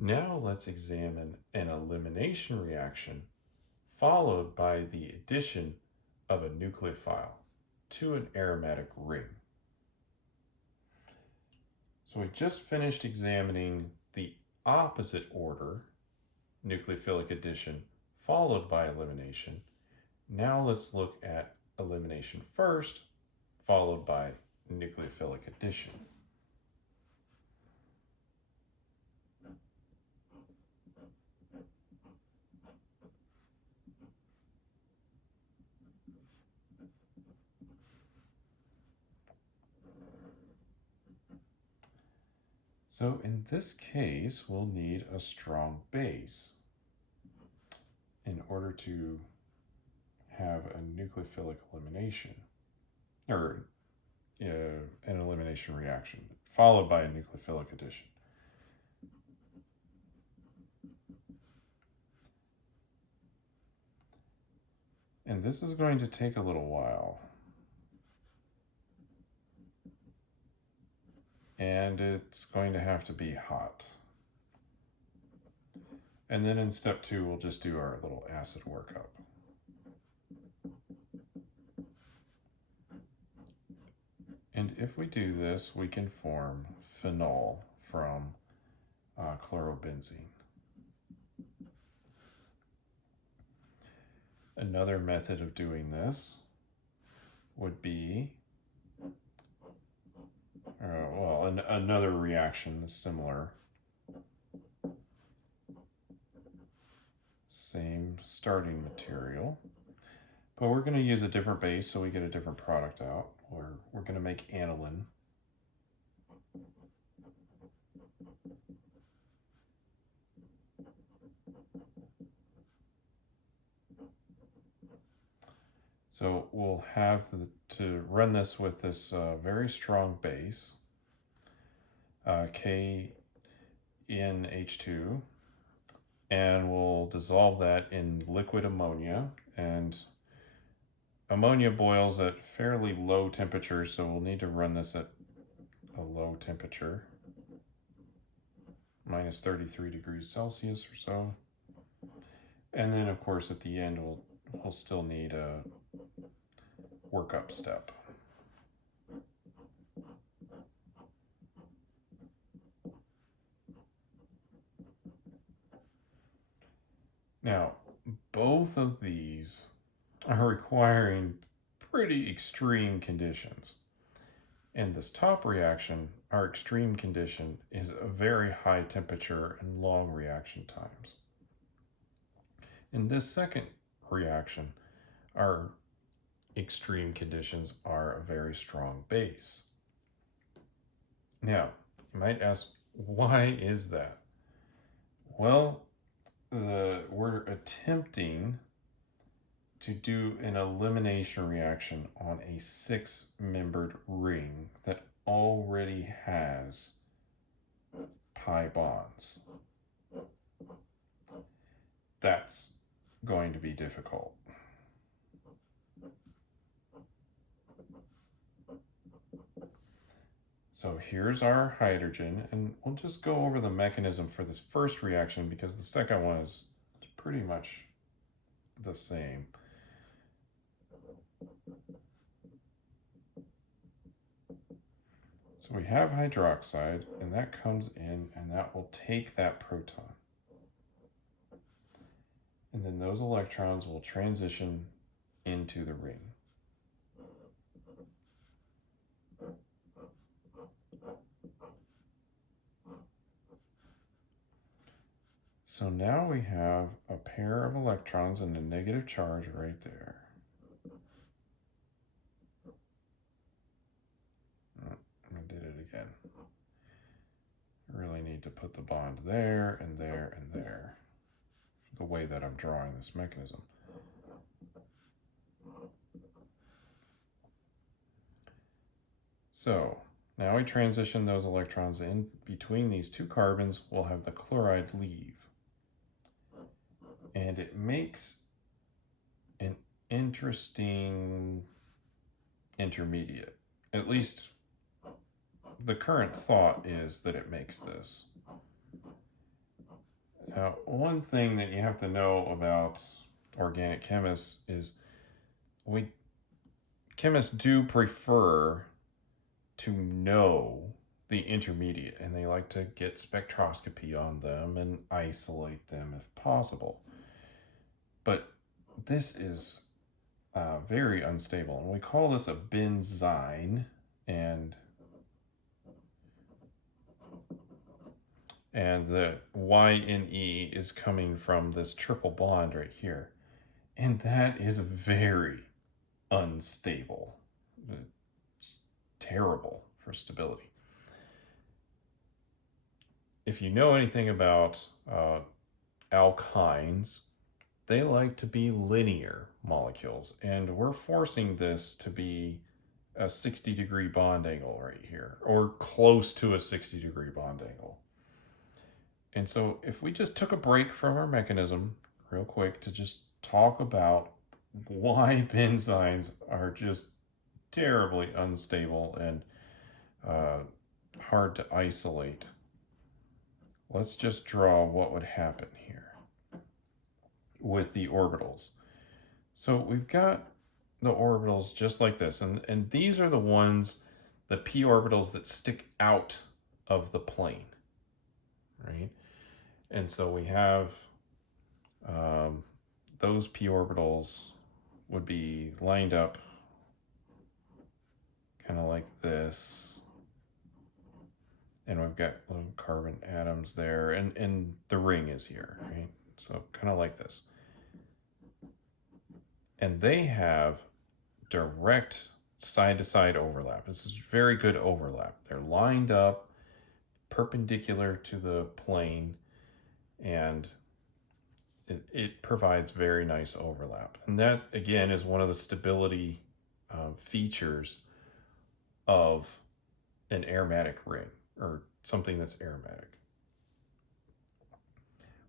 Now let's examine an elimination reaction followed by the addition of a nucleophile to an aromatic ring. So we just finished examining the opposite order, nucleophilic addition followed by elimination. Now let's look at elimination first, followed by nucleophilic addition. So in this case, we'll need a strong base in order to have a nucleophilic elimination, or an elimination reaction, followed by a nucleophilic addition. And this is going to take a little while. And it's going to have to be hot. And then in step 2, we'll just do our little acid workup. And if we do this, we can form phenol from chlorobenzene. Another method of doing this would be, another reaction similar. Same starting material, but we're going to use a different base so we get a different product out. We're going to make aniline. So we'll have to run this with this very strong base, KNH2, and we'll dissolve that in liquid ammonia. And ammonia boils at fairly low temperatures, so we'll need to run this at a low temperature, minus 33 degrees Celsius or so. And then, of course, at the end, we'll still need a workup step. Now, both of these are requiring pretty extreme conditions. In this top reaction, our extreme condition is a very high temperature and long reaction times. In this second reaction, our extreme conditions are a very strong base. Now, you might ask, why is that? Well, we're attempting to do an elimination reaction on a 6-membered ring that already has pi bonds. That's going to be difficult. So here's our hydrogen, and we'll just go over the mechanism for this first reaction because the second one is pretty much the same. So we have hydroxide, and that comes in, and that will take that proton. And then those electrons will transition into the ring. So now we have a pair of electrons and a negative charge right there. I did it again. I really need to put the bond there and there and there, the way that I'm drawing this mechanism. So now we transition those electrons in between these two carbons. We'll have the chloride leave. And it makes an interesting intermediate. At least the current thought is that it makes this. Now, one thing that you have to know about organic chemists is chemists do prefer to know the intermediate, and they like to get spectroscopy on them and isolate them if possible. But this is very unstable, and we call this a benzyne, and the YNE is coming from this triple bond right here, and that is very unstable. It's terrible for stability. If you know anything about alkynes, they like to be linear molecules, and we're forcing this to be a 60-degree bond angle right here, or close to a 60-degree bond angle. And so if we just took a break from our mechanism real quick to just talk about why benzynes are just terribly unstable and hard to isolate, let's just draw what would happen here with the orbitals. So we've got the orbitals just like this, and these are the ones, the p orbitals that stick out of the plane, right? And so we have those p orbitals would be lined up kind of like this, and we've got little carbon atoms there, and the ring is here, right? So kind of like this. And they have direct side-to-side overlap. This is very good overlap. They're lined up perpendicular to the plane, and it provides very nice overlap. And that, again, is one of the stability features of an aromatic ring, or something that's aromatic.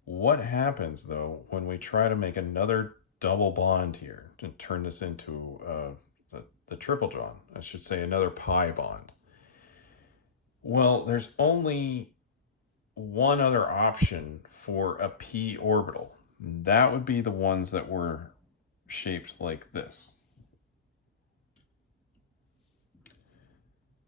What happens, though, when we try to make another double bond here to turn this into the triple bond? I should say another pi bond. Well, there's only one other option for a p orbital. That would be the ones that were shaped like this.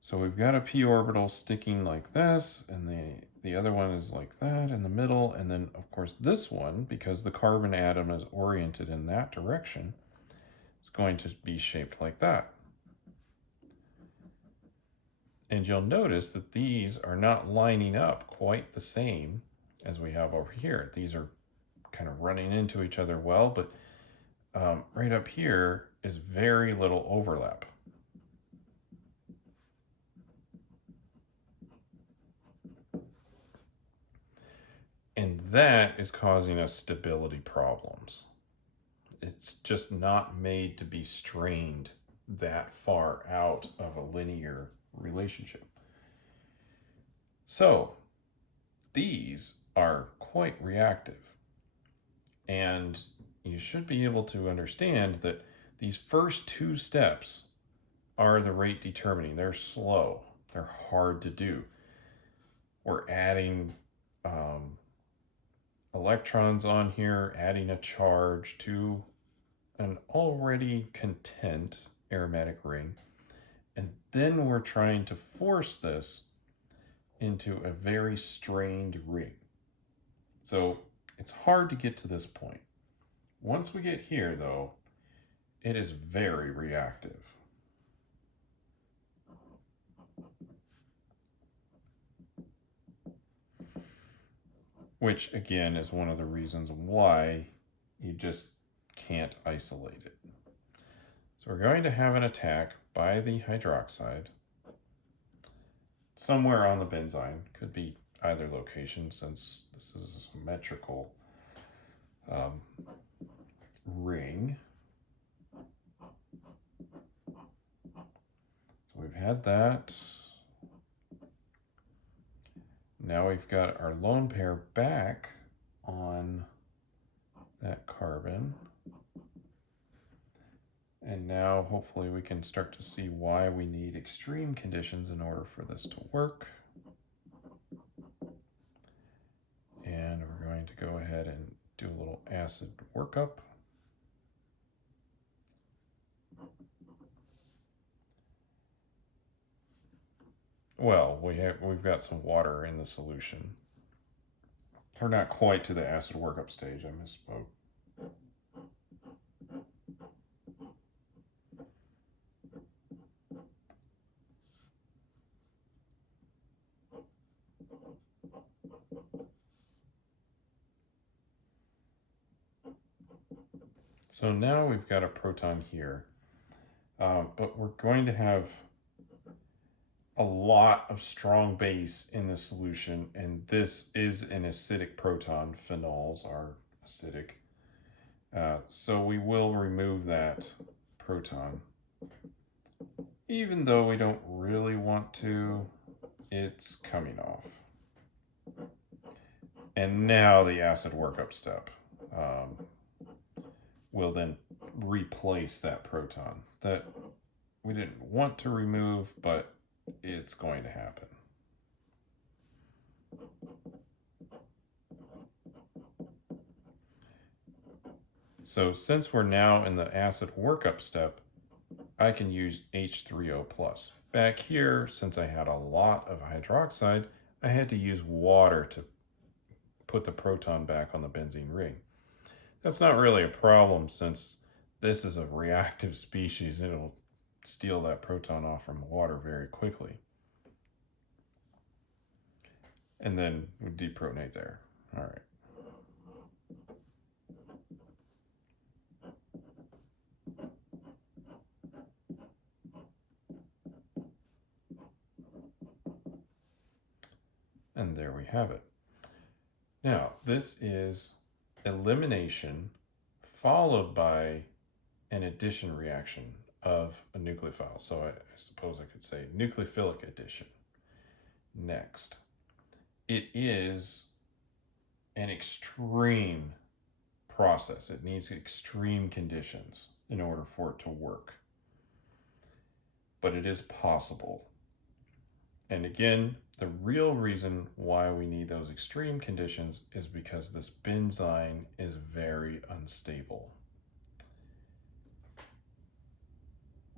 So we've got a p orbital sticking like this, and the other one is like that in the middle, and then of course this one, because the carbon atom is oriented in that direction, is going to be shaped like that. And you'll notice that these are not lining up quite the same as we have over here. These are kind of running into each other well, but right up here is very little overlap. And that is causing us stability problems. It's just not made to be strained that far out of a linear relationship. So these are quite reactive, and you should be able to understand that these first two steps are the rate determining. They're slow, they're hard to do. We're adding electrons on here, adding a charge to an already content aromatic ring, and then we're trying to force this into a very strained ring. So it's hard to get to this point. Once we get here, though, it is very reactive. Which, again, is one of the reasons why you just can't isolate it. So we're going to have an attack by the hydroxide somewhere on the benzyne. Could be either location, since this is a symmetrical ring. So we've had that. Now we've got our lone pair back on that carbon. And now hopefully we can start to see why we need extreme conditions in order for this to work. And we're going to go acid workup. Well, we've got some water in the solution. We're not quite to the acid workup stage, I misspoke. So now we've got a proton here, but we're going to have a lot of strong base in the solution, and this is an acidic proton. Phenols are acidic. So we will remove that proton. Even though we don't really want to, it's coming off. And now the acid workup step will then replace that proton that we didn't want to remove, but it's going to happen. So since we're now in the acid workup step, I can use H3O+. Back here, since I had a lot of hydroxide, I had to use water to put the proton back on the benzene ring. That's not really a problem since this is a reactive species. It'll steal that proton off from water very quickly. And then we deprotonate there. All right. And there we have it. Now, this is elimination followed by an addition reaction of a nucleophile. So I suppose I could say nucleophilic addition. Next, it is an extreme process. It needs extreme conditions in order for it to work. But it is possible. And again, the real reason why we need those extreme conditions is because this benzene is very unstable.